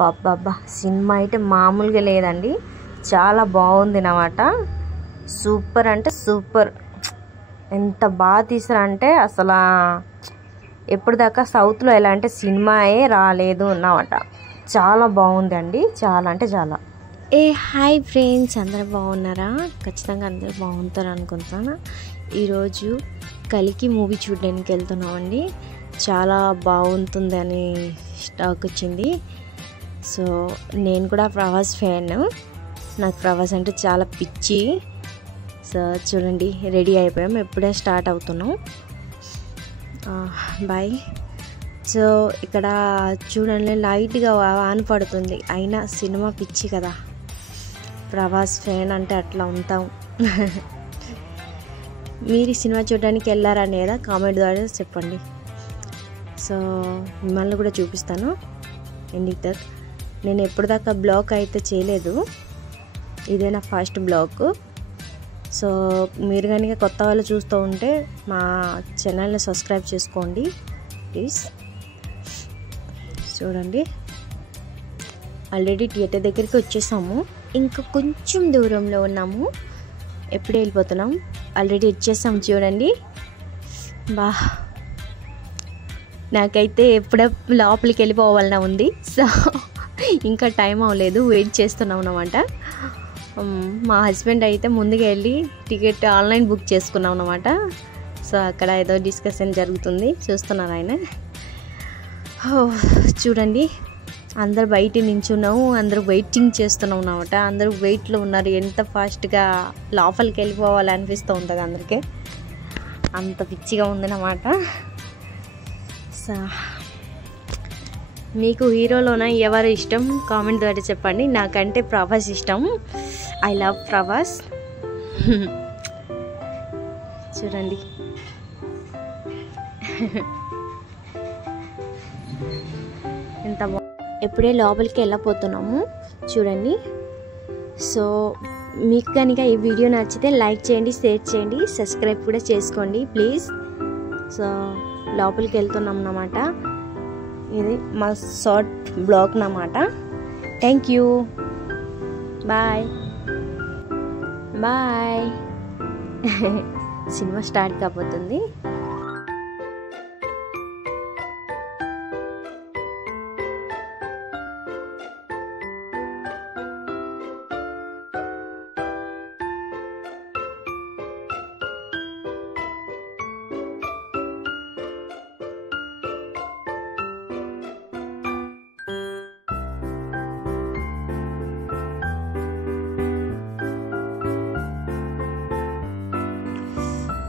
బాబ్బా cinema అయితే మామూలుగా లేదండి, చాలా బాగుంది అన్నమాట. సూపర్ అంటే సూపర్, ఎంత బాగా తీసారంటే అసలు ఎప్పటిదాకా సౌత్లో ఎలాంటి సినిమాయే రాలేదు అన్నమాట. చాలా బాగుందండి, చాలా అంటే చాలా. హాయ్ ఫ్రెండ్స్, అందరూ బాగున్నారా? ఖచ్చితంగా అందరూ బాగుంటారు అనుకుంటున్నాను. ఈరోజు కలికి మూవీ చూడడానికి వెళ్తున్నామండి. చాలా బాగుంటుందని స్టాక్ వచ్చింది. సో నేను కూడా ప్రభాస్ ఫ్యాన్, నాకు ప్రభాస్ అంటే చాలా పిచ్చి. సో చూడండి, రెడీ అయిపోయాం, ఎప్పుడే స్టార్ట్ అవుతున్నాం. బాయ్. సో ఇక్కడ చూడండి, లైట్గా వాన పడుతుంది, అయినా సినిమా పిచ్చి కదా, ప్రభాస్ ఫ్యాన్ అంటే అట్లా ఉంటాం. మీరు సినిమా చూడడానికి వెళ్ళారా లేదా కామెంట్ ద్వారా చెప్పండి. సో మిమ్మల్ని కూడా చూపిస్తాను ఎండింగ్ దాకా. నేను ఎప్పటిదాకా బ్లాగ్ అయితే చేయలేదు, ఇదే నా ఫస్ట్ బ్లాగ్. సో మీరు కనుక కొత్త వాళ్ళు చూస్తూ ఉంటే మా ఛానల్ని సబ్స్క్రైబ్ చేసుకోండి ప్లీజ్. చూడండి, ఆల్రెడీ థియేటర్ దగ్గరికి వచ్చేసాము, ఇంకా కొంచెం దూరంలో ఉన్నాము, ఎప్పుడే వెళ్ళిపోతున్నాం. ఆల్రెడీ వచ్చేసాం చూడండి. బా, నాకైతే ఎప్పుడే లోపలికి వెళ్ళిపోవాలన్నా ఉంది. సో ఇంకా టైం అవ్వలేదు, వెయిట్ చేస్తున్నాం అన్నమాట. మా హస్బెండ్ అయితే ముందుగా వెళ్ళి టికెట్ ఆన్లైన్ బుక్ చేసుకున్నాం అన్నమాట. సో అక్కడ ఏదో డిస్కషన్ జరుగుతుంది, చూస్తున్నారు ఆయన. చూడండి, అందరు బయట నించున్నాము, అందరూ వెయిటింగ్ చేస్తున్నాం అన్నమాట. అందరూ వెయిట్లో ఉన్నారు, ఎంత ఫాస్ట్గా లోపలికి వెళ్ళిపోవాలనిపిస్తూ ఉంటుంది అందరికీ, అంత పిచ్చిగా ఉందన్నమాట. సో మీకు హీరోలోన ఎవరు ఇష్టం కామెంట్ ద్వారా చెప్పండి. నాకంటే ప్రభాస్ ఇష్టం, ఐ లవ్ ప్రభాస్. చూడండి, ఎంత ఎప్పుడే లోపలికి వెళ్ళిపోతున్నాము చూడండి. సో మీకు కనుక ఈ వీడియో నచ్చితే లైక్ చేయండి, షేర్ చేయండి, సబ్స్క్రైబ్ కూడా చేసుకోండి ప్లీజ్. సో లోపలికి వెళ్తున్నాం అన్నమాట. ఇది మా షార్ట్ బ్లాగ్ అన్నమాట. Thank you, bye bye. Cinema start కాబోతుంది.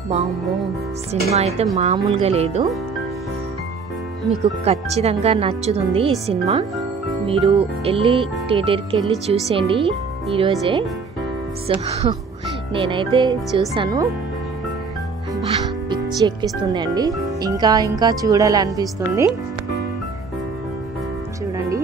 వామ్మో, సినిమా అయితే మామూలుగా లేదు, మీకు ఖచ్చితంగా నచ్చుతుంది ఈ సినిమా. మీరు వెళ్ళి థియేటర్కి వెళ్ళి చూసేయండి ఈరోజే. సో నేనైతే చూసాను, పిచ్చి ఎక్కిస్తుంది అండి, ఇంకా ఇంకా చూడాలనిపిస్తుంది. చూడండి.